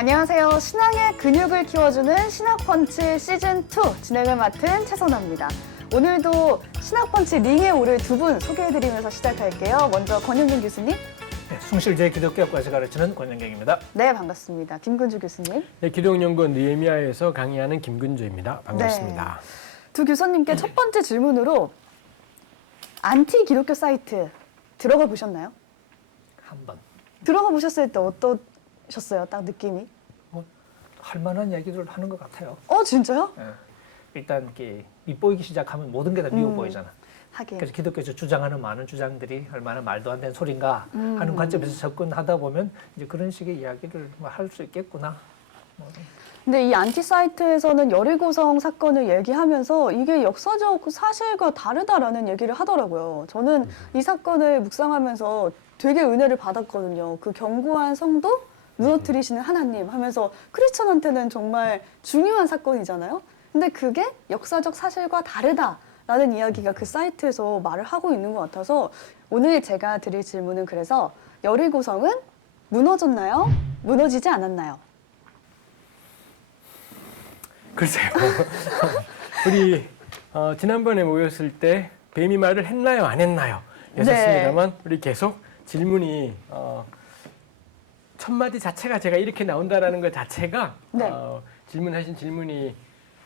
안녕하세요. 신앙의 근육을 키워주는 신학펀치 시즌2 진행을 맡은 최선아입니다. 오늘도 신학펀치 링에 오를 두 분 소개해드리면서 시작할게요. 먼저 권영경 교수님. 네, 숭실제 기독교학과에서 가르치는 권영경입니다. 네, 반갑습니다. 김근주 교수님. 네, 기독연구원 느헤미야에서 강의하는 김근주입니다. 반갑습니다. 네. 두 교수님께 첫 번째 질문으로 안티 기독교 사이트 들어가 보셨나요? 한번 들어가 보셨을 때 어떠셨어요? 딱 느낌이? 할 만한 얘기를 하는 것 같아요. 진짜요? 예. 일단 이렇게 밉보이기 시작하면 모든 게 다 미워 보이잖아. 하긴. 그래서 기독교에서 주장하는 많은 주장들이 얼마나 말도 안 되는 소린가 하는 관점에서 접근하다 보면 이제 그런 식의 이야기를 할 수 있겠구나. 근데 이 안티 사이트에서는 열일고성 사건을 얘기하면서 이게 역사적 사실과 다르다라는 얘기를 하더라고요. 저는 이 사건을 묵상하면서 되게 은혜를 받았거든요. 그 견고한 성도 무너뜨리시는 하나님 하면서 크리스천한테는 정말 중요한 사건이잖아요. 근데 그게 역사적 사실과 다르다라는 이야기가 그 사이트에서 말을 하고 있는 것 같아서 오늘 제가 드릴 질문은 그래서 열일고성은 무너졌나요? 무너지지 않았나요? 글쎄요. 우리 지난번에 모였을 때 뱀이 말을 했나요? 안 했나요? 였었습니다만 우리 계속 질문이 첫 마디 자체가 제가 이렇게 나온다라는 것 자체가 네. 질문하신 질문이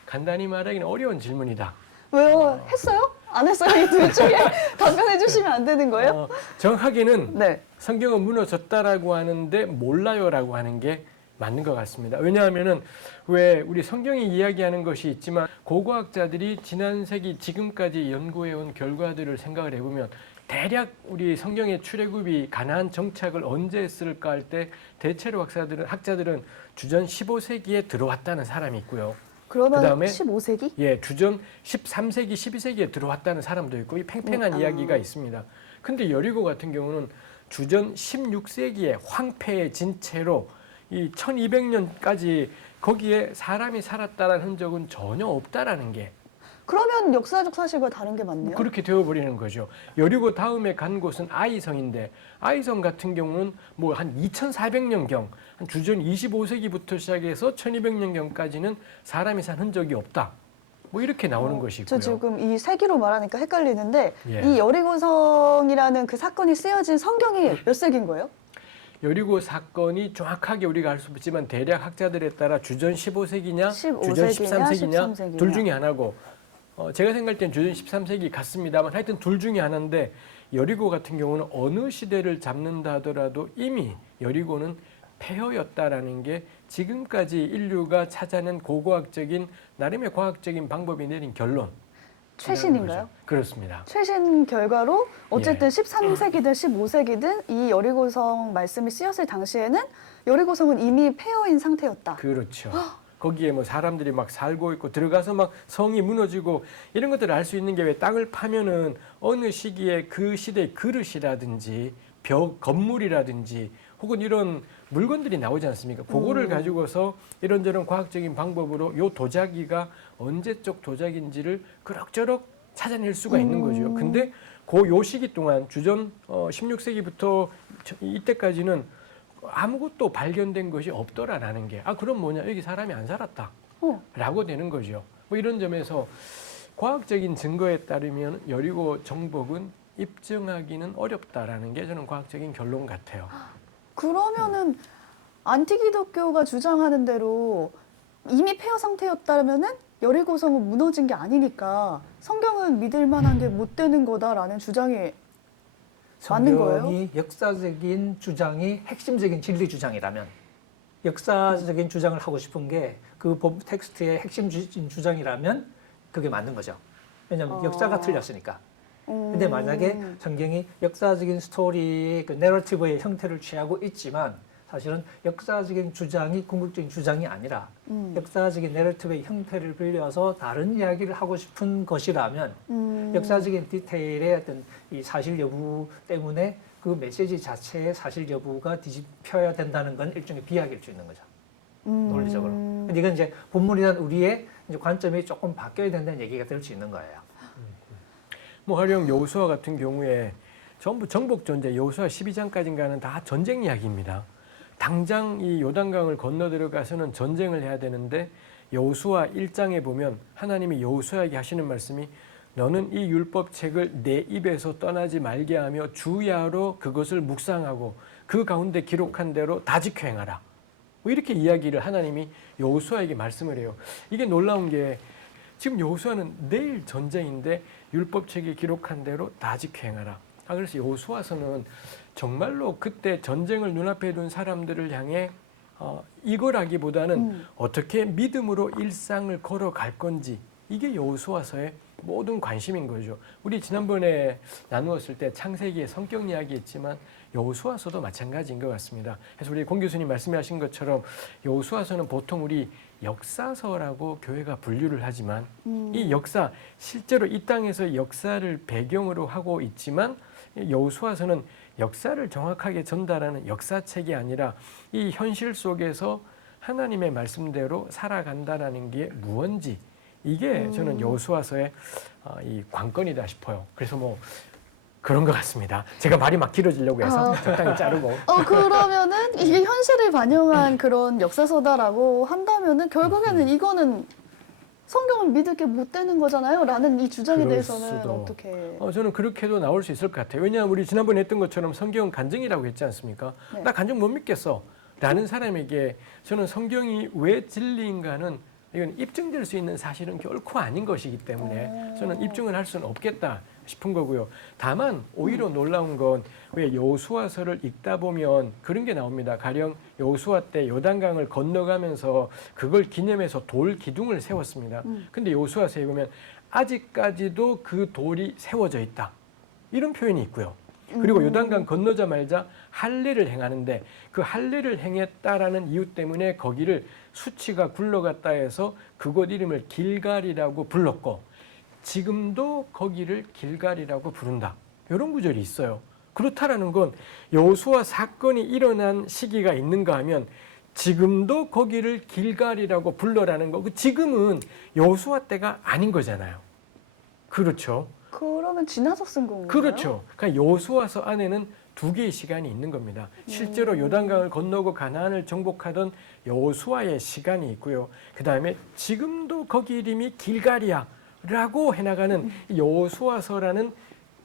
간단히 말하기는 어려운 질문이다. 왜요? 했어요? 안 했어요? 이 둘 중에 답변해 주시면 안 되는 거예요? 정확하게는 네. 성경은 무너졌다라고 하는데 몰라요라고 하는 게 맞는 것 같습니다. 왜냐하면은 왜 우리 성경이 이야기하는 것이 있지만 고고학자들이 지난 세기 지금까지 연구해온 결과들을 생각을 해보면 대략 우리 성경의 출애굽이 가나안 정착을 언제 했을까 할 때 대체로 학자들은 주전 15세기에 들어왔다는 사람이 있고요. 그러면 그다음에 15세기? 예, 주전 13세기, 12세기에 들어왔다는 사람도 있고 이 팽팽한 이야기가 있습니다. 근데 여리고 같은 경우는 주전 16세기에 황폐해진 채로 이 1200년까지 거기에 사람이 살았다라는 흔적은 전혀 없다라는 게 그러면 역사적 사실과 다른 게 맞네요. 그렇게 되어버리는 거죠. 여리고 다음에 간 곳은 아이성인데 아이성 같은 경우는 뭐 한 2400년경, 한 주전 25세기부터 시작해서 1200년경까지는 사람이 산 흔적이 없다. 뭐 이렇게 나오는 것이고요. 저 지금 이 세기로 말하니까 헷갈리는데 예. 이 여리고성이라는 그 사건이 쓰여진 성경이 몇 세기인 거예요? 여리고 사건이 정확하게 우리가 알 수 없지만 대략 학자들에 따라 주전 15세기냐, 15세기냐, 주전 13세기냐 13세기냐. 둘 중에 하나고 제가 생각할 땐 주전 13세기 같습니다만 하여튼 둘 중에 하나인데 여리고 같은 경우는 어느 시대를 잡는다 하더라도 이미 여리고는 폐허였다라는 게 지금까지 인류가 찾아낸 고고학적인 나름의 과학적인 방법이 내린 결론. 최신인가요? 그렇습니다. 최신 결과로 어쨌든 예. 13세기든 15세기든 이 여리고성 말씀이 쓰였을 당시에는 여리고성은 이미 폐허인 상태였다. 그렇죠. 거기에 뭐 사람들이 막 살고 있고 들어가서 막 성이 무너지고 이런 것들을 알 수 있는 게 왜 땅을 파면은 어느 시기에 그 시대의 그릇이라든지 벽, 건물이라든지 혹은 이런 물건들이 나오지 않습니까? 그거를 가지고서 이런저런 과학적인 방법으로 요 도자기가 언제적 도자기인지를 그럭저럭 찾아낼 수가 있는 거죠. 근데 그 요 시기 동안 주전 16세기부터 이때까지는 아무것도 발견된 것이 없더라라는 게 그럼 뭐냐 여기 사람이 안 살았다 라고 되는 거죠. 뭐 이런 점에서 과학적인 증거에 따르면 여리고 정복은 입증하기는 어렵다라는 게 저는 과학적인 결론 같아요. 그러면은 안티기독교가 주장하는 대로 이미 폐허 상태였다면은 여리고성은 무너진 게 아니니까 성경은 믿을 만한 게 못 되는 거다라는 주장이 맞는 거예요? 성경이 역사적인 주장이 핵심적인 진리 주장이라면 역사적인 주장을 하고 싶은 게 그 텍스트의 핵심적인 주장이라면 그게 맞는 거죠. 왜냐하면 역사가 틀렸으니까. 근데 만약에 성경이 역사적인 스토리의 그 내러티브의 형태를 취하고 있지만 사실은 역사적인 주장이 궁극적인 주장이 아니라 역사적인 내러티브의 형태를 빌려서 다른 이야기를 하고 싶은 것이라면 역사적인 디테일의 어떤 이 사실 여부 때문에 그 메시지 자체의 사실 여부가 뒤집혀야 된다는 건 일종의 비약일 수 있는 거죠. 논리적으로. 근데 이건 이제 본문이란 우리의 이제 관점이 조금 바뀌어야 된다는 얘기가 될 수 있는 거예요. 뭐 가령 여호수아 같은 경우에 전부 정복 전제 여호수아 12장까지인가는 다 전쟁 이야기입니다. 당장 이 요단강을 건너 들어가서는 전쟁을 해야 되는데 여호수아 1장에 보면 하나님이 여호수아에게 하시는 말씀이 너는 이 율법책을 내 입에서 떠나지 말게 하며 주야로 그것을 묵상하고 그 가운데 기록한 대로 다 지켜 행하라. 뭐 이렇게 이야기를 하나님이 여호수아에게 말씀을 해요. 이게 놀라운 게 지금 여호수아는 내일 전쟁인데 율법책에 기록한 대로 다 지켜 행하라. 그래서 여호수아서는 정말로 그때 전쟁을 눈앞에 둔 사람들을 향해 이거라기보다는 어떻게 믿음으로 일상을 걸어갈 건지 이게 여호수아서의 모든 관심인 거죠. 우리 지난번에 나누었을 때 창세기의 성격 이야기했지만 여호수아서도 마찬가지인 것 같습니다. 그래서 우리 공 교수님 말씀하신 것처럼 여호수아서는 보통 우리 역사서라고 교회가 분류를 하지만 이 역사 실제로 이 땅에서 역사를 배경으로 하고 있지만 여호수아서는 역사를 정확하게 전달하는 역사책이 아니라 이 현실 속에서 하나님의 말씀대로 살아간다라는 게 무언지 이게 저는 여호수아서의 이 관건이다 싶어요. 그래서 뭐 그런 것 같습니다. 제가 말이 막 길어지려고 해서 적당히 자르고. 그러면은 이게 현실을 반영한 그런 역사서다라고 한다면은 결국에는 이거는 성경을 믿을 게 못 되는 거잖아요. 라는 이 주장에 대해서는 어떻게? 저는 그렇게도 나올 수 있을 것 같아요. 왜냐하면 우리 지난번에 했던 것처럼 성경은 간증이라고 했지 않습니까? 네. 나 간증 못 믿겠어. 라는 사람에게 저는 성경이 왜 진리인가는 이건 입증될 수 있는 사실은 결코 아닌 것이기 때문에 저는 입증을 할 수는 없겠다 싶은 거고요. 다만 오히려 놀라운 건 왜 여호수아서를 읽다 보면 그런 게 나옵니다. 가령 여호수아 때 요단강을 건너가면서 그걸 기념해서 돌 기둥을 세웠습니다. 근데 여호수아서에 보면 아직까지도 그 돌이 세워져 있다. 이런 표현이 있고요. 그리고 요단강 건너자마자 할례를 행하는데 그 할례를 행했다라는 이유 때문에 거기를 수치가 굴러갔다 해서 그곳 이름을 길갈이라고 불렀고 지금도 거기를 길갈이라고 부른다. 이런 구절이 있어요. 그렇다라는 건 여호수아 사건이 일어난 시기가 있는가 하면 지금도 거기를 길갈이라고 불러라는 거. 그 지금은 여호수아 때가 아닌 거잖아요. 그렇죠. 그러면 지나서 쓴 건가요? 그렇죠. 그러니까 여호수아서 안에는 두 개의 시간이 있는 겁니다. 실제로 요단강을 건너고 가나안을 정복하던 여호수아의 시간이 있고요. 그다음에 지금도 거기 이름이 길갈이야라고 해나가는 여호수아서라는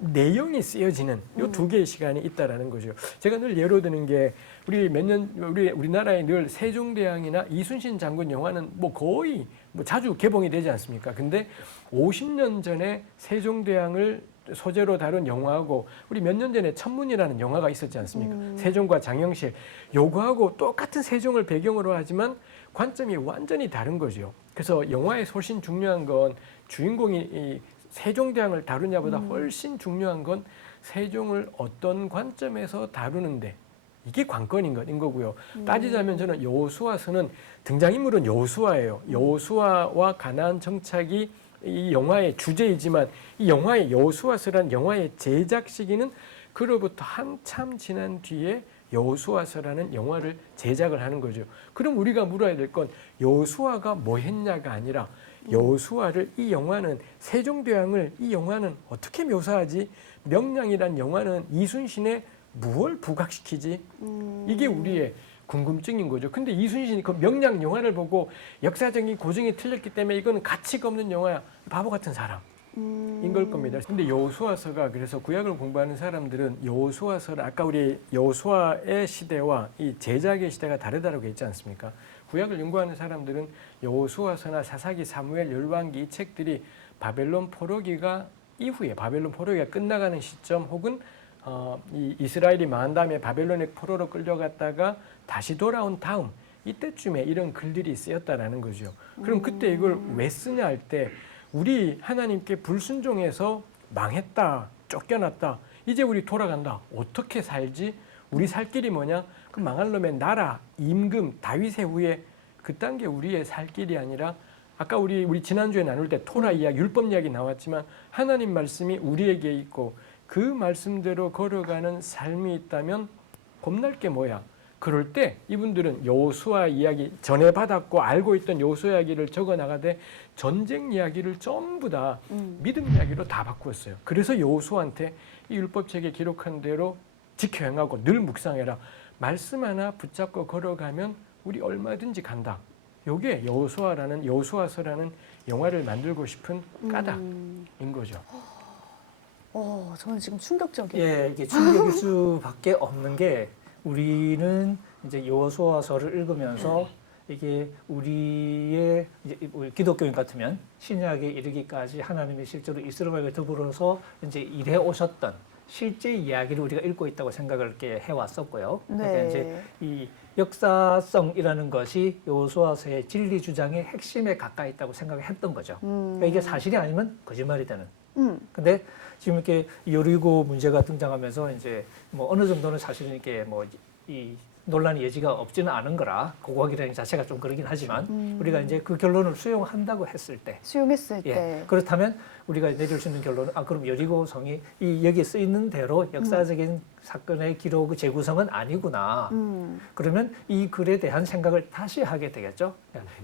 내용이 쓰여지는 이 두 개의 시간이 있다라는 거죠. 제가 늘 예로 드는 게 우리나라에 늘 세종대왕이나 이순신 장군 영화는 뭐 거의 자주 개봉이 되지 않습니까? 근데 50년 전에 세종대왕을 소재로 다룬 영화하고 우리 몇 년 전에 천문이라는 영화가 있었지 않습니까? 세종과 장영실 요거하고 똑같은 세종을 배경으로 하지만 관점이 완전히 다른 거죠. 그래서 영화에서 훨씬 중요한 건 주인공이 이 세종대왕을 다루냐보다 훨씬 중요한 건 세종을 어떤 관점에서 다루는데 이게 관건인 거고요. 따지자면 저는 여호수아서는 등장인물은 여호수아예요. 여호수아와 가나안 정착이 이 영화의 주제이지만 이 영화의 여호수아서란 영화의 제작 시기는 그로부터 한참 지난 뒤에 여호수아서라는 영화를 제작을 하는 거죠. 그럼 우리가 물어야 될 건 여호수아가 뭐 했냐가 아니라 여호수아를 이 영화는 세종대왕을 이 영화는 어떻게 묘사하지? 명량이란 영화는 이순신에 무엇을 부각시키지? 이게 우리의 궁금증인 거죠. 근데 이순신이 그 명량 영화를 보고 역사적인 고증이 틀렸기 때문에 이거는 가치가 없는 영화야. 바보 같은 사람인 걸 겁니다. 근데 여호수아서가 그래서 구약을 공부하는 사람들은 여호수아서를 아까 우리 여호수아의 시대와 이 제작의 시대가 다르다고 했지 않습니까? 구약을 연구하는 사람들은 여호수아서나 사사기, 사무엘, 열왕기 이 책들이 바벨론 포로기가 이후에 바벨론 포로기가 끝나가는 시점 혹은 이 이스라엘이 망한 다음에 바벨론의 포로로 끌려갔다가 다시 돌아온 다음 이때쯤에 이런 글들이 쓰였다라는 거죠. 그럼 그때 이걸 왜 쓰냐 할 때 우리 하나님께 불순종해서 망했다, 쫓겨났다, 이제 우리 돌아간다. 어떻게 살지? 우리 살 길이 뭐냐? 그 망할 놈의 나라, 임금, 다윗의 후예 그딴 게 우리의 살 길이 아니라 아까 우리 지난주에 나눌 때 토라 이야기, 율법 이야기 나왔지만 하나님 말씀이 우리에게 있고 그 말씀대로 걸어가는 삶이 있다면 겁날 게 뭐야? 그럴 때 이분들은 여호수아 이야기 전해받았고 알고 있던 여호수아 이야기를 적어나가되 전쟁 이야기를 전부 다 믿음 이야기로 다 바꾸었어요. 그래서 여호수아한테 이 율법책에 기록한 대로 지켜 행하고 늘 묵상해라. 말씀 하나 붙잡고 걸어가면 우리 얼마든지 간다. 요게 여호수아서라는 영화를 만들고 싶은 까닭인 거죠. 저는 지금 충격적이에요. 예, 이게 충격일 수밖에 없는 게 우리는 이제 여호수아서를 읽으면서 이게 우리의 이제 우리 기독교인 같으면 신약에 이르기까지 하나님이 실제로 이스라엘과 더불어서 이제 일해 오셨던 실제 이야기를 우리가 읽고 있다고 생각을 이렇게 해왔었고요. 그러니까 네. 이제 이 역사성이라는 것이 여호수아서의 진리 주장의 핵심에 가까이 있다고 생각을 했던 거죠. 그러니까 이게 사실이 아니면 거짓말이 되는. 근데 지금 이렇게 여리고 문제가 등장하면서 이제 뭐 어느 정도는 사실은 이렇게 뭐 이 논란의 여지가 없지는 않은 거라 고고학이라는 자체가 좀 그러긴 하지만 우리가 이제 그 결론을 수용한다고 했을 때 수용했을 예. 때. 그렇다면 우리가 내릴 수 있는 결론은 그럼 여리고성이 이 여기에 쓰이는 대로 역사적인 사건의 기록 재구성은 아니구나. 그러면 이 글에 대한 생각을 다시 하게 되겠죠.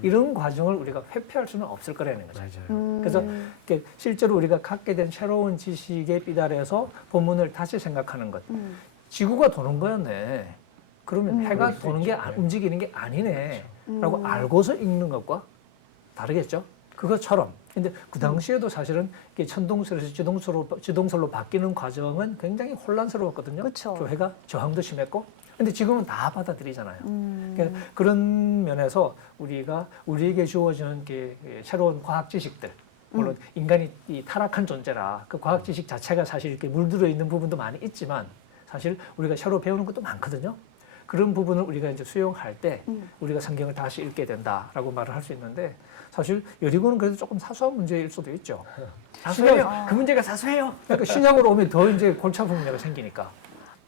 이런 과정을 우리가 회피할 수는 없을 거라는 거죠. 맞아요. 그래서 이렇게 실제로 우리가 갖게 된 새로운 지식에 삐달아서 본문을 다시 생각하는 것. 지구가 도는 거였네. 그러면 해가 그럴 수 도는 게 있죠. 움직이는 게 아니네. 라고 알고서 읽는 것과 다르겠죠. 그것처럼. 근데 그 당시에도 사실은 이게 천동설에서 지동설로 바뀌는 과정은 굉장히 혼란스러웠거든요. 그쵸. 교회가 저항도 심했고. 근데 지금은 다 받아들이잖아요. 그러니까 그런 면에서 우리에게 주어지는 게 새로운 과학 지식들, 물론 인간이 이 타락한 존재라 그 과학 지식 자체가 사실 이렇게 물들어 있는 부분도 많이 있지만 사실 우리가 새로 배우는 것도 많거든요. 그런 부분을 우리가 이제 수용할 때 우리가 성경을 다시 읽게 된다라고 말을 할 수 있는데 사실 여리고는 그래도 조금 사소한 문제일 수도 있죠. 사소해요. 그 문제가 사소해요. 그러니까 신약으로 오면 더 이제 골치 아픈 문제가 생기니까.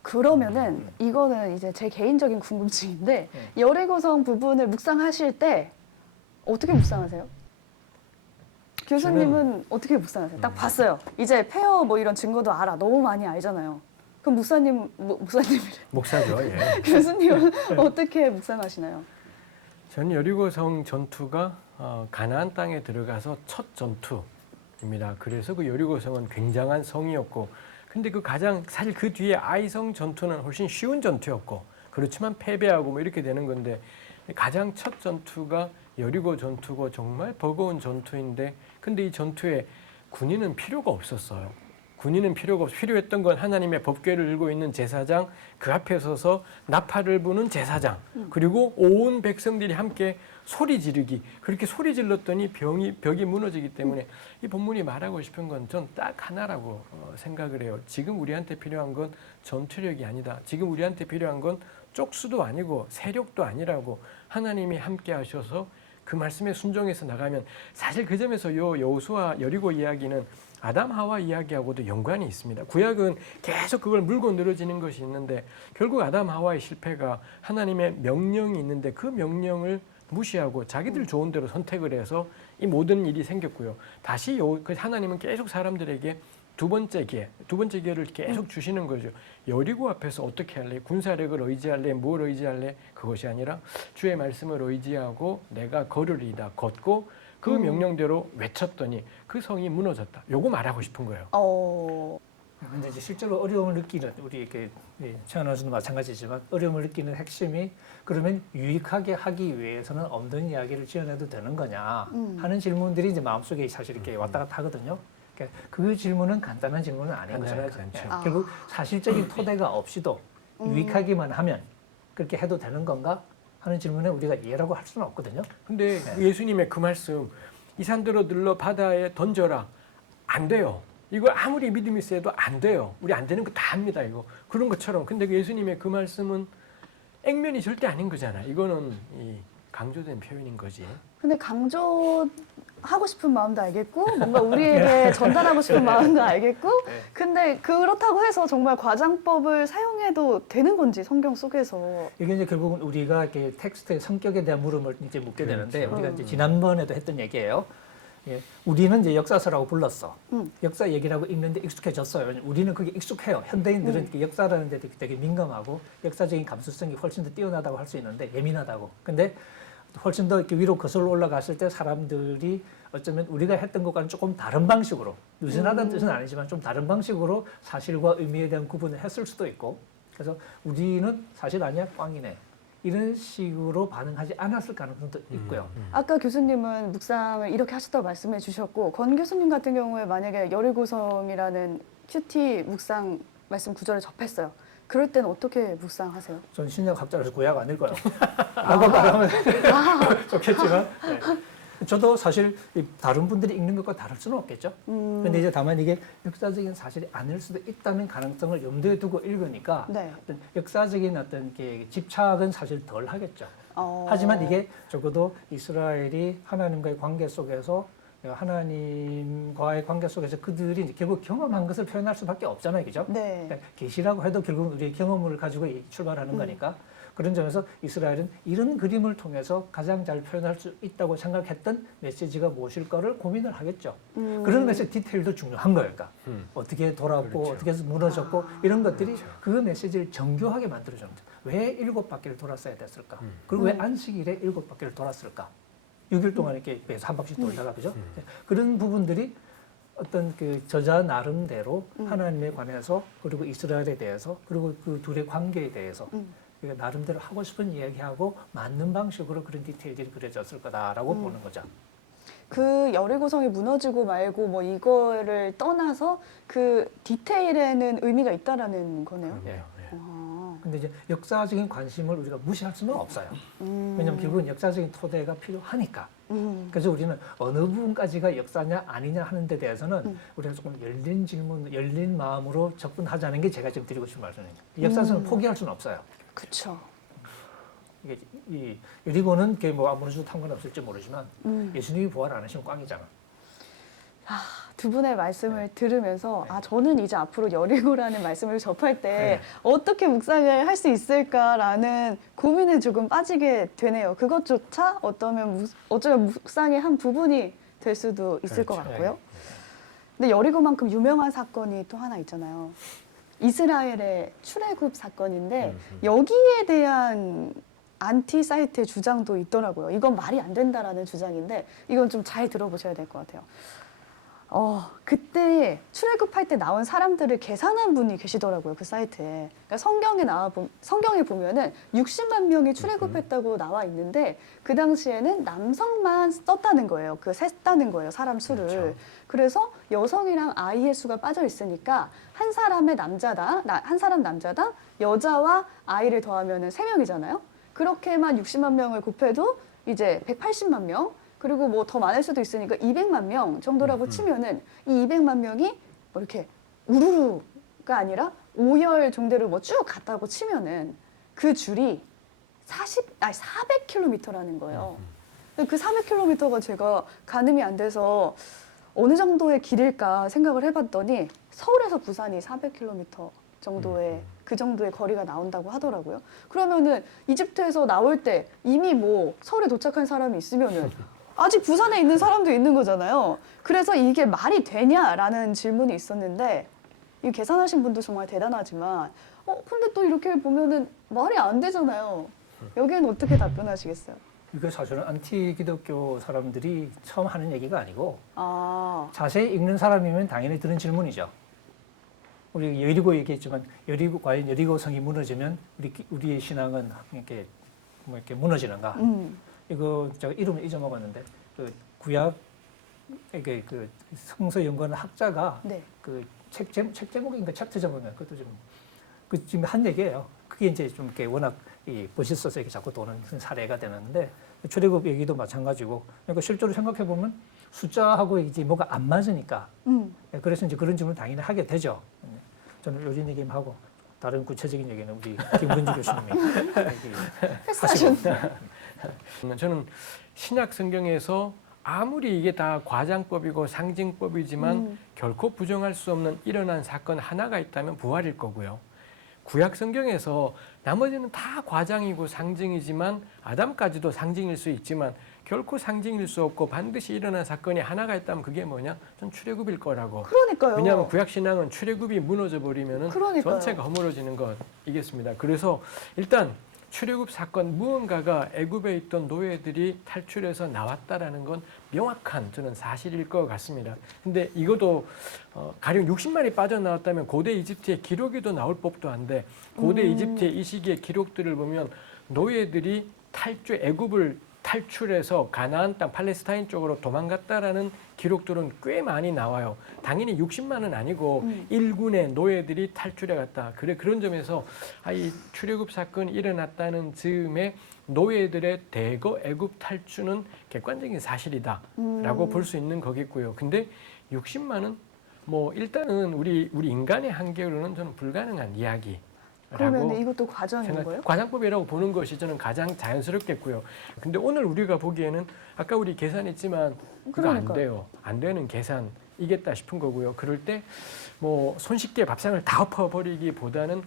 그러면은 이거는 이제 제 개인적인 궁금증인데 네. 여리고성 부분을 묵상하실 때 어떻게 묵상하세요? 교수님은 어떻게 묵상하세요? 딱 봤어요. 이제 폐허 뭐 이런 증거도 알아. 너무 많이 알잖아요. 그럼 목사님이래. 목사죠. 예. 교수님은 어떻게 묵상하시나요? 저는 여리고성 전투가 가나안 땅에 들어가서 첫 전투입니다. 그래서 그 여리고성은 굉장한 성이었고, 근데 사실 그 뒤에 아이성 전투는 훨씬 쉬운 전투였고, 그렇지만 패배하고 뭐 이렇게 되는 건데 가장 첫 전투가 여리고 전투고 정말 버거운 전투인데, 근데 이 전투에 군인은 필요가 없었어요. 군인은 필요했던 건 하나님의 법궤를 들고 있는 제사장, 그 앞에 서서 나팔을 부는 제사장, 그리고 온 백성들이 함께 소리 지르기. 그렇게 소리 질렀더니 벽이 무너지기 때문에 이 본문이 말하고 싶은 건 전 딱 하나라고 생각을 해요. 지금 우리한테 필요한 건 전투력이 아니다. 지금 우리한테 필요한 건 쪽수도 아니고 세력도 아니라고, 하나님이 함께 하셔서 그 말씀에 순종해서 나가면, 사실 그 점에서 여호수아 여리고 이야기는 아담 하와 이야기하고도 연관이 있습니다. 구약은 계속 그걸 물고 늘어지는 것이 있는데 결국 아담 하와의 실패가 하나님의 명령이 있는데 그 명령을 무시하고 자기들 좋은 대로 선택을 해서 이 모든 일이 생겼고요. 다시 하나님은 계속 사람들에게 두 번째 기회를 계속 주시는 거죠. 여리고 앞에서 어떻게 할래? 군사력을 의지할래? 뭘 의지할래? 그것이 아니라 주의 말씀을 의지하고 내가 걸으리이다. 걷고 그 명령대로 외쳤더니 그 성이 무너졌다. 요거 말하고 싶은 거예요. 근데 이제 실제로 어려움을 느끼는 우리 이렇게 최은하수도 마찬가지지만 어려움을 느끼는 핵심이 그러면 유익하게 하기 위해서는 없는 이야기를 지어내도 되는 거냐 하는 질문들이 이제 마음속에 사실 이렇게 왔다 갔다 하거든요. 그러니까 그 질문은 간단한 질문은 아닌 거죠. 결국 사실적인 토대가 없이도 유익하기만 하면 그렇게 해도 되는 건가 하는 질문에 우리가 이해라고 할 수는 없거든요. 근데 예수님의 그 말씀, 이 산들어 들러 바다에 던져라. 안 돼요. 이거 아무리 믿음이 세도 안 돼요. 우리 안 되는 거 다 합니다. 이거 그런 것처럼. 근데 예수님의 그 말씀은 액면이 절대 아닌 거잖아. 이거는 이 강조된 표현인 거지. 근데 강조하고 싶은 마음도 알겠고 뭔가 우리에게 전달하고 싶은 마음도 알겠고 근데 그렇다고 해서 정말 과장법을 사용해도 되는 건지 성경 속에서 이게 이제 결국은 우리가 이렇게 텍스트의 성격에 대한 물음을 이제 묻게 되는데 우리가 이제 지난번에도 했던 얘기예요. 예, 우리는 이제 역사서라고 불렀어. 역사 얘기라고 읽는데 익숙해졌어요. 우리는 그게 익숙해요. 현대인들은 이렇게 역사라는 데 되게 민감하고 역사적인 감수성이 훨씬 더 뛰어나다고 할 수 있는데 예민하다고. 근데 훨씬 더 이렇게 위로 거슬러 올라갔을 때 사람들이 어쩌면 우리가 했던 것과는 조금 다른 방식으로, 느슨하다는 뜻은 아니지만 좀 다른 방식으로 사실과 의미에 대한 구분을 했을 수도 있고, 그래서 우리는 사실 아니야 꽝이네. 이런 식으로 반응하지 않았을 가능성도 있고요. 아까 교수님은 묵상을 이렇게 하셨다고 말씀해 주셨고 권 교수님 같은 경우에 만약에 열일고성이라는 큐티 묵상 말씀 구절을 접했어요. 그럴 때는 어떻게 묵상하세요? 전 신약학자라서 구약 안 읽어요. 라고 말하면 좋겠지만 저도 사실 다른 분들이 읽는 것과 다를 수는 없겠죠. 근데 이제 다만 이게 역사적인 사실이 아닐 수도 있다는 가능성을 염두에 두고 읽으니까 네. 어떤 역사적인 어떤 게 집착은 사실 덜 하겠죠. 어. 하지만 이게 적어도 이스라엘이 하나님과의 관계 속에서 하나님과의 관계 속에서 그들이 이제 결국 경험한 것을 표현할 수밖에 없잖아요, 그죠? 네. 그러니까 계시라고 해도 결국 우리의 경험을 가지고 출발하는 거니까 그런 점에서 이스라엘은 이런 그림을 통해서 가장 잘 표현할 수 있다고 생각했던 메시지가 무엇일까를 고민을 하겠죠. 그런 메시지 디테일도 중요한 거니까 어떻게 돌았고 그렇죠. 어떻게 해서 무너졌고 이런 것들이 그 메시지를 정교하게 만들어주는 거죠. 왜 7바퀴를 돌았어야 됐을까? 그리고 왜 안식일에 7바퀴를 돌았을까? 6일 동안 이렇게 매서 한 바퀴씩 돌다가 그죠? 그런 부분들이 어떤 그 저자 나름대로 하나님에 관해서 그리고 이스라엘에 대해서 그리고 그 둘의 관계에 대해서 그러니까 나름대로 하고 싶은 이야기하고 맞는 방식으로 그런 디테일들이 그려졌을 거다라고 보는 거죠. 그 열일고성이 무너지고 말고 뭐 이거를 떠나서 그 디테일에는 의미가 있다라는 거네요. 예. 아. 근데 이제 역사적인 관심을 우리가 무시할 수는 없어요. 왜냐하면 결국은 역사적인 토대가 필요하니까. 그래서 우리는 어느 부분까지가 역사냐 아니냐 하는 데 대해서는 우리가 조금 열린 질문, 열린 마음으로 접근하자는 게 제가 지금 드리고 싶은 말씀입니다. 역사서는 포기할 수는 없어요. 그렇죠. 이게 이 여리고는 그게 뭐 아무런 상관없을지 모르지만 예수님이 부활 안 하시면 꽝이잖아. 두 분의 말씀을 들으면서 아 저는 이제 앞으로 열일고라는 말씀을 접할 때 네. 어떻게 묵상을 할 수 있을까라는 고민에 조금 빠지게 되네요. 그것조차 어쩌면 묵상의 한 부분이 될 수도 있을 것 그렇죠. 같고요. 근데 열일고만큼 유명한 사건이 또 하나 있잖아요. 이스라엘의 출애굽 사건인데 여기에 대한 안티 사이트의 주장도 있더라고요. 이건 말이 안 된다라는 주장인데 이건 좀 잘 들어보셔야 될 것 같아요. 그때 출애굽할 때 나온 사람들을 계산한 분이 계시더라고요. 그 사이트에. 그러니까 성경에 보면은 60만 명이 출애굽했다고 나와 있는데 그 당시에는 남성만 썼다는 거예요. 셌다는 거예요. 사람 수를. 그렇죠. 그래서 여성이랑 아이의 수가 빠져 있으니까 한 사람 남자당 여자와 아이를 더하면은 3명이잖아요. 그렇게만 60만 명을 곱해도 이제 180만 명. 그리고 뭐 더 많을 수도 있으니까 200만 명 정도라고 치면은 이 200만 명이 뭐 이렇게 우르르가 아니라 오열 정도를 뭐 쭉 갔다고 치면은 그 줄이 400km라는 거예요. 근데 그 400km가 제가 가늠이 안 돼서 어느 정도의 길일까 생각을 해봤더니 서울에서 부산이 400km 정도의 그 정도의 거리가 나온다고 하더라고요. 그러면은 이집트에서 나올 때 이미 뭐 서울에 도착한 사람이 있으면은 아직 부산에 있는 사람도 있는 거잖아요. 그래서 이게 말이 되냐라는 질문이 있었는데 이 계산하신 분도 정말 대단하지만 근데 또 이렇게 보면은 말이 안 되잖아요. 여기는 어떻게 답변하시겠어요? 이게 사실은 안티 기독교 사람들이 처음 하는 얘기가 아니고 아, 자세히 읽는 사람이면 당연히 들은 질문이죠. 우리 여리고 얘기했지만 과연 여리고성이 무너지면 우리의 신앙은 이렇게 무너지는가? 이거 제가 이름을 잊어먹었는데 그 구약 그 성서 연구하는 학자가 네. 그 책 제목인가 챕터 제목인가 그것도 좀 지금 한 얘기예요. 그게 이제 좀 이렇게 워낙 멋있어서 이렇게 자꾸 도는 사례가 되는데 출애굽 얘기도 마찬가지고 그러니까 실제로 생각해 보면 숫자하고 이제 뭐가 안 맞으니까 그래서 이제 그런 질문을 당연히 하게 되죠. 저는 요즘 얘기하고 다른 구체적인 얘기는 우리 김근주 교수님이 패스하셨네. 저는 신약 성경에서 아무리 이게 다 과장법이고 상징법이지만 결코 부정할 수 없는 일어난 사건 하나가 있다면 부활일 거고요. 구약 성경에서 나머지는 다 과장이고 상징이지만 아담까지도 상징일 수 있지만 결코 상징일 수 없고 반드시 일어난 사건이 하나가 있다면 그게 뭐냐? 전 출애굽일 거라고. 그러니까요. 왜냐하면 구약 신앙은 출애굽이 무너져 버리면은 그러니까요. 전체가 허물어지는 것이겠습니다. 그래서 일단 출애굽 사건 무언가가 애굽에 있던 노예들이 탈출해서 나왔다라는 건 명확한 저는 사실일 것 같습니다. 근데 이것도 가령 60만이 빠져나왔다면 고대 이집트의 기록에도 나올 법도 한데 고대 이집트의 이 시기의 기록들을 보면 노예들이 애굽을 탈출해서 가나안 땅 팔레스타인 쪽으로 도망갔다라는 기록들은 꽤 많이 나와요. 당연히 60만은 아니고 일군의 노예들이 탈출해 갔다. 그런 점에서 이 출애굽 사건이 일어났다는 즈음에 노예들의 대거 애굽 탈출은 객관적인 사실이다라고 볼 수 있는 거겠고요. 근데 60만은 뭐 일단은 우리 인간의 한계로는 저는 불가능한 이야기. 그러면 이것도 과정인 거예요? 과장법이라고 보는 것이 저는 가장 자연스럽겠고요. 근데 오늘 우리가 보기에는 아까 우리 계산했지만 그거 안 돼요. 안 되는 계산이겠다 싶은 거고요. 그럴 때 뭐 손쉽게 밥상을 다 엎어버리기보다는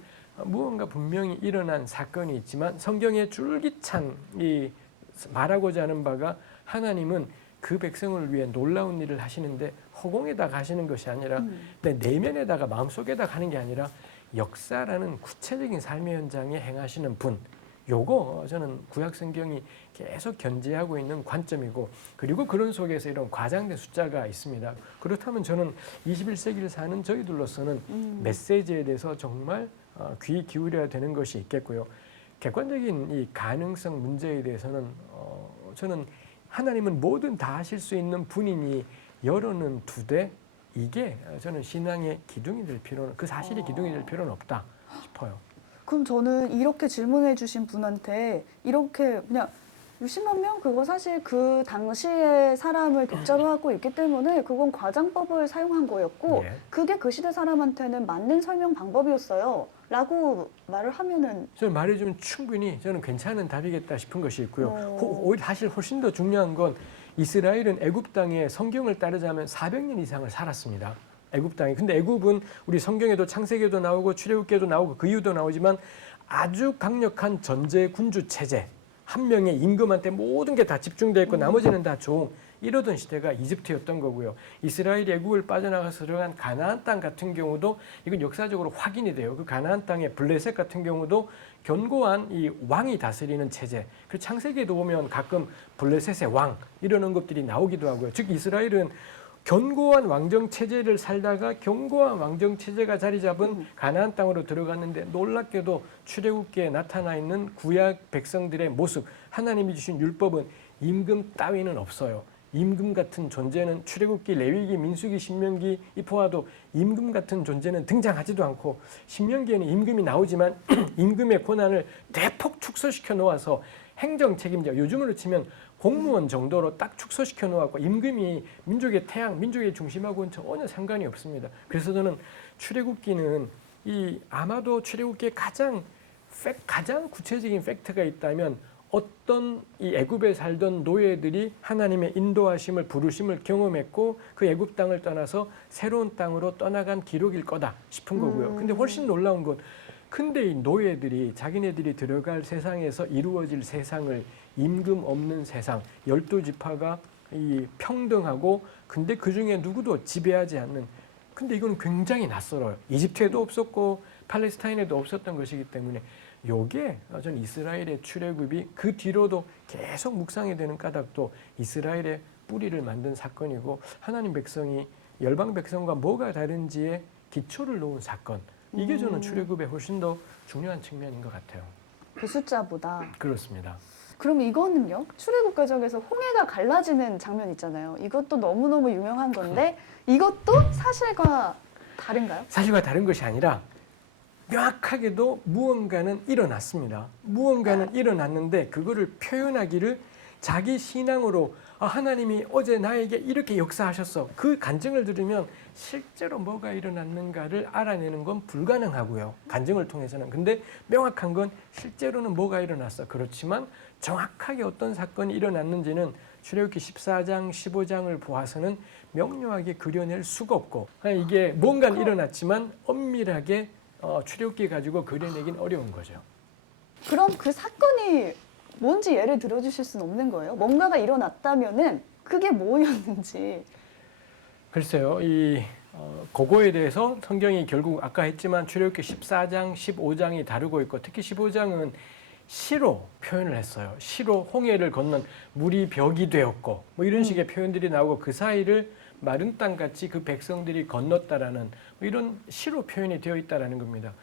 무언가 분명히 일어난 사건이 있지만 성경의 줄기찬 이 말하고자 하는 바가 하나님은 그 백성을 위해 놀라운 일을 하시는데 허공에다가 하시는 것이 아니라 내 내면에다가 마음속에다가 하는 게 아니라 역사라는 구체적인 삶의 현장에 행하시는 분, 요거 저는 구약 성경이 계속 견지하고 있는 관점이고, 그리고 그런 속에서 이런 과장된 숫자가 있습니다. 그렇다면 저는 21세기를 사는 저희들로서는 메시지에 대해서 정말 귀 기울여야 되는 것이 있겠고요. 객관적인 이 가능성 문제에 대해서는 저는 하나님은 뭐든 다 하실 수 있는 분이니 열어는 두되 이게 저는 신앙의 기둥이 될 필요는, 그 사실이 기둥이 될 필요는 없다 싶어요. 그럼 저는 이렇게 질문해 주신 분한테 이렇게 그냥 60만 명? 그거 사실 그 당시의 사람을 독자로 하고 있기 때문에 그건 과장법을 사용한 거였고 예. 그게 그 시대 사람한테는 맞는 설명 방법이었어요. 라고 말을 하면은 저는 말해주면 충분히 저는 괜찮은 답이겠다 싶은 것이 있고요. 어. 오히려 사실 훨씬 더 중요한 건 이스라엘은 애굽 땅에 성경을 따르자면 400년 이상을 살았습니다. 애굽 땅에. 근데 애굽은 우리 성경에도 창세기에도 나오고 출애굽기에도 나오고 그 이유도 나오지만 아주 강력한 전제 군주 체제. 한 명의 임금한테 모든 게 다 집중되어 있고 나머지는 다 종. 이러던 시대가 이집트였던 거고요. 이스라엘이 애굽을 빠져나가서 들어간 가나안 땅 같은 경우도 이건 역사적으로 확인이 돼요. 그 가나안 땅의 블레셋 같은 경우도 견고한 이 왕이 다스리는 체제. 그 창세기에도 보면 가끔 블레셋의 왕 이런 언급들이 나오기도 하고요. 즉 이스라엘은 견고한 왕정 체제를 살다가 견고한 왕정 체제가 자리 잡은 가나안 땅으로 들어갔는데 놀랍게도 출애굽기에 나타나 있는 구약 백성들의 모습, 하나님이 주신 율법은 임금 따위는 없어요. 임금 같은 존재는 출애굽기, 레위기, 민수기, 신명기 이 포화도 임금 같은 존재는 등장하지도 않고, 신명기에는 임금이 나오지만 임금의 권한을 대폭 축소시켜 놓아서 행정 책임자, 요즘으로 치면 공무원 정도로 딱 축소시켜 놓았고 임금이 민족의 태양, 민족의 중심하고는 전혀 상관이 없습니다. 그래서 저는 출애굽기는 아마도 출애굽기에 가장 구체적인 팩트가 있다면 어떤 이 애굽에 살던 노예들이 하나님의 인도하심을, 부르심을 경험했고 그 애굽 땅을 떠나서 새로운 땅으로 떠나간 기록일 거다 싶은 거고요. 근데 훨씬 놀라운 건 근데 이 노예들이 자기네들이 들어갈 세상에서 이루어질 세상을 임금 없는 세상, 12지파가 이 평등하고 근데 그중에 누구도 지배하지 않는, 근데 이건 굉장히 낯설어요. 이집트에도 없었고 팔레스타인에도 없었던 것이기 때문에 요게 전 이스라엘의 출애굽이 그 뒤로도 계속 묵상이 되는 까닭도 이스라엘의 뿌리를 만든 사건이고 하나님 백성이 열방 백성과 뭐가 다른지에 기초를 놓은 사건. 이게 저는 출애굽의 훨씬 더 중요한 측면인 것 같아요. 그 숫자보다. 그렇습니다. 그럼 이거는요? 출애굽 과정에서 홍해가 갈라지는 장면 있잖아요. 이것도 너무너무 유명한 건데 이것도 사실과 다른가요? 사실과 다른 것이 아니라 명확하게도 무언가는 일어났습니다. 무언가는 일어났는데 그거를 표현하기를 자기 신앙으로 하나님이 어제 나에게 이렇게 역사하셨어. 그 간증을 들으면 실제로 뭐가 일어났는가를 알아내는 건 불가능하고요. 간증을 통해서는. 근데 명확한 건 실제로는 뭐가 일어났어. 그렇지만 정확하게 어떤 사건이 일어났는지는 출애굽기 14장, 15장을 보아서는 명료하게 그려낼 수가 없고 이게 뭔가는 일어났지만 엄밀하게 출애굽기 가지고 그려내긴 어려운 거죠. 그럼 그 사건이 뭔지 예를 들어주실 수는 없는 거예요? 뭔가가 일어났다면은 그게 뭐였는지. 글쎄요, 그거에 대해서 성경이 결국 아까 했지만 출애굽기 14장, 15장이 다루고 있고 특히 15장은 시로 표현을 했어요. 시로 홍해를 건넌 물이 벽이 되었고 뭐 이런 식의 표현들이 나오고 그 사이를 마른 땅같이 그 백성들이 건넜다라는 뭐 이런 시로 표현이 되어 있다라는 겁니다.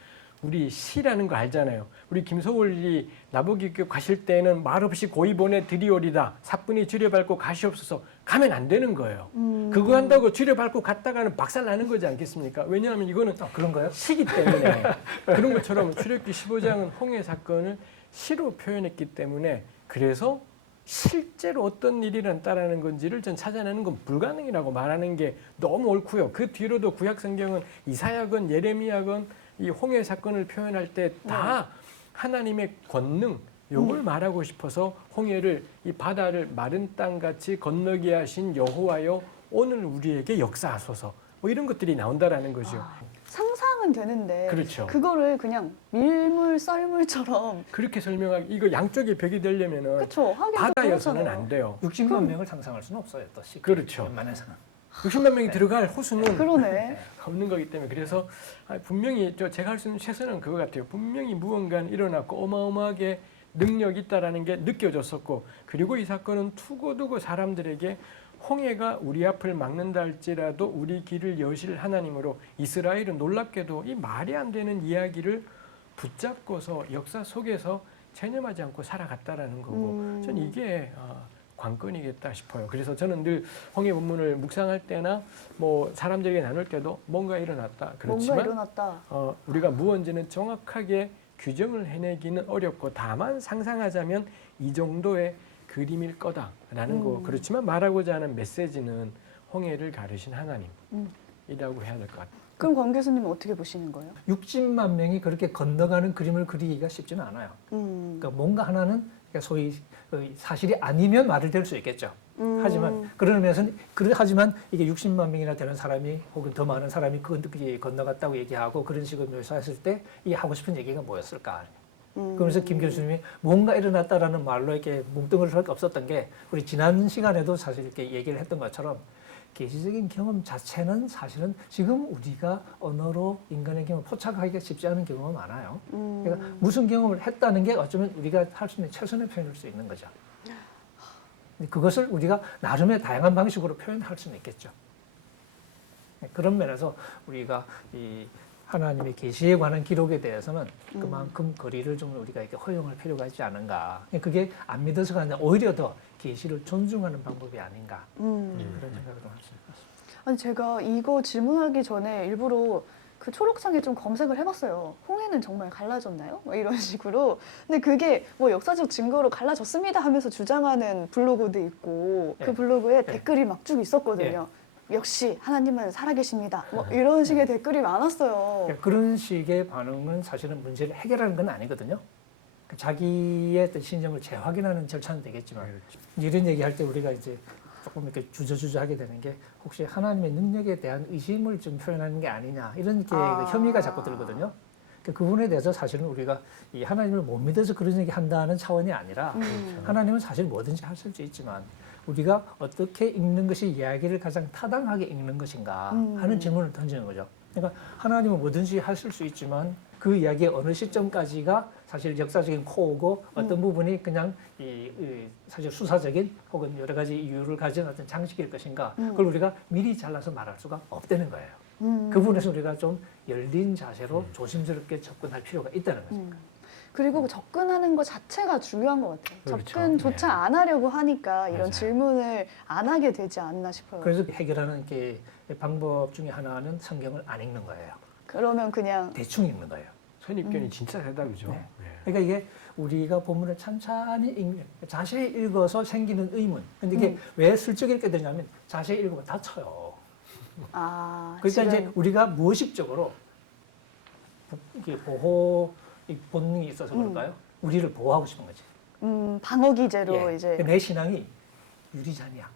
우리 시라는 거 알잖아요. 우리 김소월이 나보기교 가실 때는 말없이 고이본에 들이오리다. 사뿐히 줄여밟고 가시옵소서. 가면 안 되는 거예요. 그거 한다고 줄여밟고 갔다가는 박살나는 거지 않겠습니까? 왜냐하면 이거는 그런 거요? 시기 때문에 그런 것처럼 출애굽기 15장은 홍해 사건을 시로 표현했기 때문에 그래서 실제로 어떤 일이 일어났다라는 건지를 전 찾아내는 건 불가능이라고 말하는 게 너무 옳고요. 그 뒤로도 구약 성경은 이사야건 예레미야건 이 홍해 사건을 표현할 때 다 하나님의 권능 요걸 말하고 싶어서 홍해를 이 바다를 마른 땅같이 건너게 하신 여호와여 오늘 우리에게 역사하소서 뭐 이런 것들이 나온다라는 거죠. 상상은 되는데 그렇죠. 그거를 그냥 밀물 썰물처럼 그렇게 설명하기 이거 양쪽이 벽이 되려면은 그쵸 하긴 또 바다여서는 그렇잖아요. 안 돼요. 60만 명을 상상할 수는 없어요. 또 쉽게. 그렇죠. 웬만해서는. 60만 명이 들어갈 호수는 그러네. 없는 거기 때문에 그래서 분명히 제가 할 수 있는 최선은 그거 같아요. 분명히 무언가는 일어났고 어마어마하게 능력이 있다라는 게 느껴졌었고 그리고 이 사건은 두고두고 사람들에게 홍해가 우리 앞을 막는다 할지라도 우리 길을 여실 하나님으로 이스라엘은 놀랍게도 이 말이 안 되는 이야기를 붙잡고서 역사 속에서 체념하지 않고 살아갔다라는 거고 전 이게 관건이겠다 싶어요. 그래서 저는 늘 홍해 본문을 묵상할 때나 뭐 사람들에게 나눌 때도 뭔가 일어났다. 뭔가 그렇지만 일어났다. 우리가 무언지는 정확하게 규정을 해내기는 어렵고 다만 상상하자면 이 정도의 그림일 거다라는 거. 그렇지만 말하고자 하는 메시지는 홍해를 가르신 하나님이라고 해야 될 것 같아요. 그럼 권 교수님은 어떻게 보시는 거예요? 60만 명이 그렇게 건너가는 그림을 그리기가 쉽지는 않아요. 그러니까 뭔가 하나는 소위 사실이 아니면 말을 될 수 있겠죠. 하지만 하지만 이게 60만 명이나 되는 사람이 혹은 더 많은 사람이 건너갔다고 얘기하고 그런 식으로 묘사했을 때 이게 하고 싶은 얘기가 뭐였을까? 그러면서 김 교수님이 뭔가 일어났다라는 말로 이렇게 뭉뚱그릴 수밖에 없었던 게 우리 지난 시간에도 사실 이렇게 얘기를 했던 것처럼 계시적인 경험 자체는 사실은 지금 우리가 언어로 인간의 경험을 포착하기가 쉽지 않은 경우가 많아요. 그러니까 무슨 경험을 했다는 게 어쩌면 우리가 할 수 있는 최선의 표현일 수 있는 거죠. 그것을 우리가 나름의 다양한 방식으로 표현할 수는 있겠죠. 그런 면에서 우리가 이 하나님의 계시에 관한 기록에 대해서는 그만큼 거리를 좀 우리가 이렇게 허용할 필요가 있지 않은가. 그게 안 믿어서가 아니라 오히려 더 계시를 존중하는 방법이 아닌가. 그런 생각을 좀 할 수 있습니다. 아니 제가 이거 질문하기 전에 일부러 그 초록창에 좀 검색을 해봤어요. 홍해는 정말 갈라졌나요? 뭐 이런 식으로. 근데 그게 뭐 역사적 증거로 갈라졌습니다 하면서 주장하는 블로그도 있고 그 블로그에 댓글이 막 쭉 있었거든요. 역시 하나님은 살아계십니다. 뭐 이런 식의 댓글이 많았어요. 그런 식의 반응은 사실은 문제를 해결하는 건 아니거든요. 자기의 어떤 신념을 재확인하는 절차는 되겠지만 이런 얘기할 때 우리가 이제 조금 이렇게 주저하게 되는 게 혹시 하나님의 능력에 대한 의심을 좀 표현하는 게 아니냐 이런 게 혐의가 자꾸 들거든요. 그 부분에 대해서 사실은 우리가 이 하나님을 못 믿어서 그런 얘기 한다는 차원이 아니라 하나님은 사실 뭐든지 하실 수 있지만 우리가 어떻게 읽는 것이 이야기를 가장 타당하게 읽는 것인가 하는 질문을 던지는 거죠. 그러니까 하나님은 뭐든지 하실 수 있지만 그 이야기의 어느 시점까지가 사실 역사적인 코어고 어떤 부분이 그냥 사실 수사적인 혹은 여러 가지 이유를 가진 어떤 장식일 것인가 그걸 우리가 미리 잘라서 말할 수가 없다는 거예요. 그 부분에서 우리가 좀 열린 자세로 조심스럽게 접근할 필요가 있다는 거죠. 그리고 접근하는 것 자체가 중요한 것 같아요. 그렇죠. 접근조차 안 하려고 하니까 이런 맞아요. 질문을 안 하게 되지 않나 싶어요. 그래서 해결하는 게 방법 중에 하나는 성경을 안 읽는 거예요. 그러면 그냥 대충 읽는 거예요. 선입견이 진짜 세다 그죠? 네. 그러니까 이게 우리가 본문을 찬찬히 자세히 읽어서 생기는 의문. 근데 이게 왜 슬쩍 읽게 되냐면 자세히 읽으면 다쳐요. 그러니까 지금 이제 우리가 무의식적으로 이게 보호 본능이 있어서 그럴까요? 우리를 보호하고 싶은 거지. 방어 기제로 이제 내 신앙이 유리잔이야.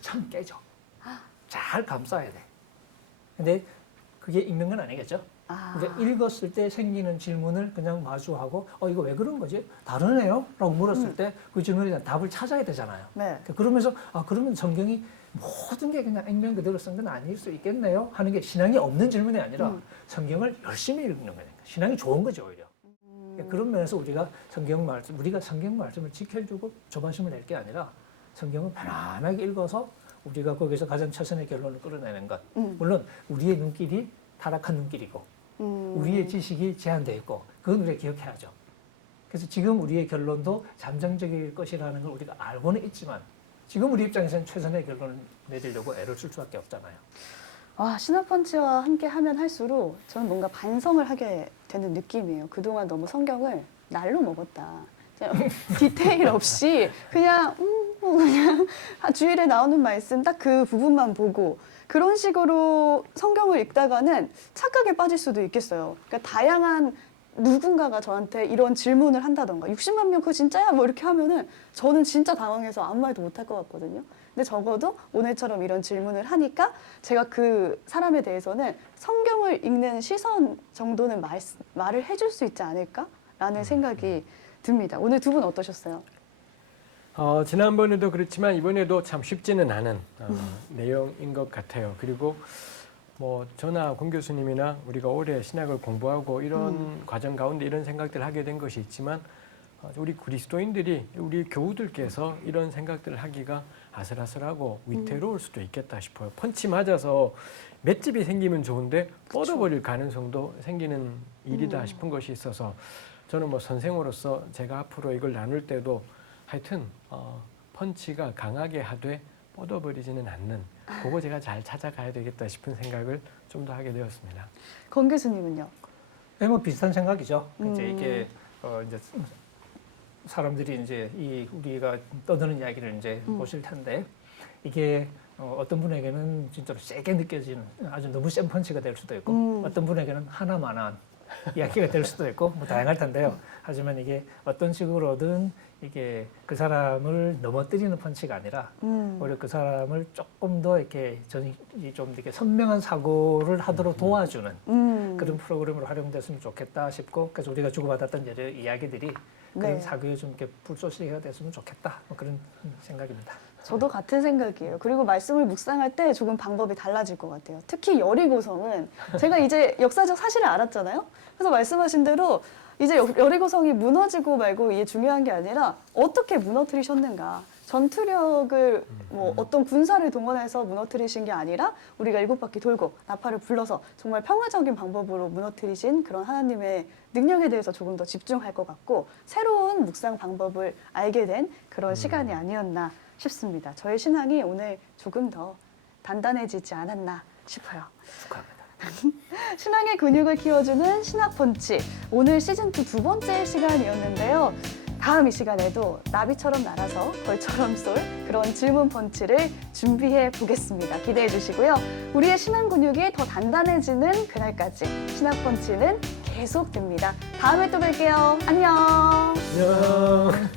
참 깨져. 잘 감싸야 돼. 근데 그게 읽는 건 아니겠죠? 이제 읽었을 때 생기는 질문을 그냥 마주하고 이거 왜 그런 거지? 다르네요? 라고 물었을 때 그 질문에 대한 답을 찾아야 되잖아요. 네. 그러면서 그러면 성경이 모든 게 그냥 액면 그대로 쓴 건 아닐 수 있겠네요? 하는 게 신앙이 없는 질문이 아니라 성경을 열심히 읽는 거니까 신앙이 좋은 거죠 오히려. 그런 면에서 우리가 성경 말씀을 지켜주고 조바심을 낼 게 아니라 성경을 편안하게 읽어서 우리가 거기서 가장 최선의 결론을 끌어내는 것. 물론 우리의 눈길이 타락한 눈길이고 우리의 지식이 제한되어 있고 그건 우리가 기억해야죠. 그래서 지금 우리의 결론도 잠정적일 것이라는 걸 우리가 알고는 있지만 지금 우리 입장에서는 최선의 결론을 내리려고 애를 쓸 수밖에 없잖아요. 신화펀치와 함께 하면 할수록 저는 뭔가 반성을 하게 되는 느낌이에요. 그동안 너무 성경을 날로 먹었다. 그냥 디테일 없이 그냥 주일에 나오는 말씀 딱 그 부분만 보고 그런 식으로 성경을 읽다가는 착각에 빠질 수도 있겠어요. 그러니까 다양한 누군가가 저한테 이런 질문을 한다던가 60만 명 그거 진짜야? 뭐 이렇게 하면은 저는 진짜 당황해서 아무 말도 못할 것 같거든요. 근데 적어도 오늘처럼 이런 질문을 하니까 제가 그 사람에 대해서는 성경을 읽는 시선 정도는 말을 해줄 수 있지 않을까라는 생각이 듭니다. 오늘 두 분 어떠셨어요? 지난번에도 그렇지만 이번에도 참 쉽지는 않은 내용인 것 같아요. 그리고 뭐 저나 권 교수님이나 우리가 오래 신학을 공부하고 이런 과정 가운데 이런 생각들을 하게 된 것이 있지만 우리 그리스도인들이 우리 교우들께서 이런 생각들을 하기가 아슬아슬하고 위태로울 수도 있겠다 싶어요. 펀치 맞아서 맷집이 생기면 좋은데 뻗어버릴 가능성도 생기는 일이다 싶은 것이 있어서 저는 뭐 선생으로서 제가 앞으로 이걸 나눌 때도 하여튼 펀치가 강하게 하되 뻗어버리지는 않는 그거 제가 잘 찾아가야 되겠다 싶은 생각을 좀 더 하게 되었습니다. 권 교수님은요? 네, 뭐 비슷한 생각이죠. 이제 이게 이제 사람들이 이제 이 우리가 떠드는 이야기를 이제 보실 텐데 이게 어떤 분에게는 진짜로 세게 느껴지는 아주 너무 센 펀치가 될 수도 있고 어떤 분에게는 하나만한 이야기가 될 수도 있고 뭐 다양할 텐데요. 하지만 이게 어떤 식으로든 이게 그 사람을 넘어뜨리는 펀치가 아니라 오히려 그 사람을 조금 더 이렇게 좀 이렇게 선명한 사고를 하도록 도와주는 그런 프로그램으로 활용됐으면 좋겠다 싶고 그래서 우리가 주고받았던 여러 이야기들이 그런 네. 사고에 좀 이렇게 불쏘시개가 됐으면 좋겠다 뭐 그런 생각입니다. 저도 같은 생각이에요. 그리고 말씀을 묵상할 때 조금 방법이 달라질 것 같아요. 특히 여리고성은 제가 이제 역사적 사실을 알았잖아요. 그래서 말씀하신 대로 이제 여리고성이 무너지고 말고 이게 중요한 게 아니라 어떻게 무너뜨리셨는가. 전투력을 뭐 어떤 군사를 동원해서 무너뜨리신 게 아니라 우리가 7바퀴 돌고 나팔을 불러서 정말 평화적인 방법으로 무너뜨리신 그런 하나님의 능력에 대해서 조금 더 집중할 것 같고 새로운 묵상 방법을 알게 된 그런 시간이 아니었나 싶습니다. 저의 신앙이 오늘 조금 더 단단해지지 않았나 싶어요. 축하합니다. 신앙의 근육을 키워주는 신학펀치. 오늘 시즌2 두 번째 시간이었는데요. 다음 이 시간에도 나비처럼 날아서 벌처럼 쏠 그런 질문 펀치를 준비해 보겠습니다. 기대해 주시고요. 우리의 신앙 근육이 더 단단해지는 그날까지 신학펀치는 계속됩니다. 다음에 또 뵐게요. 안녕. 안녕.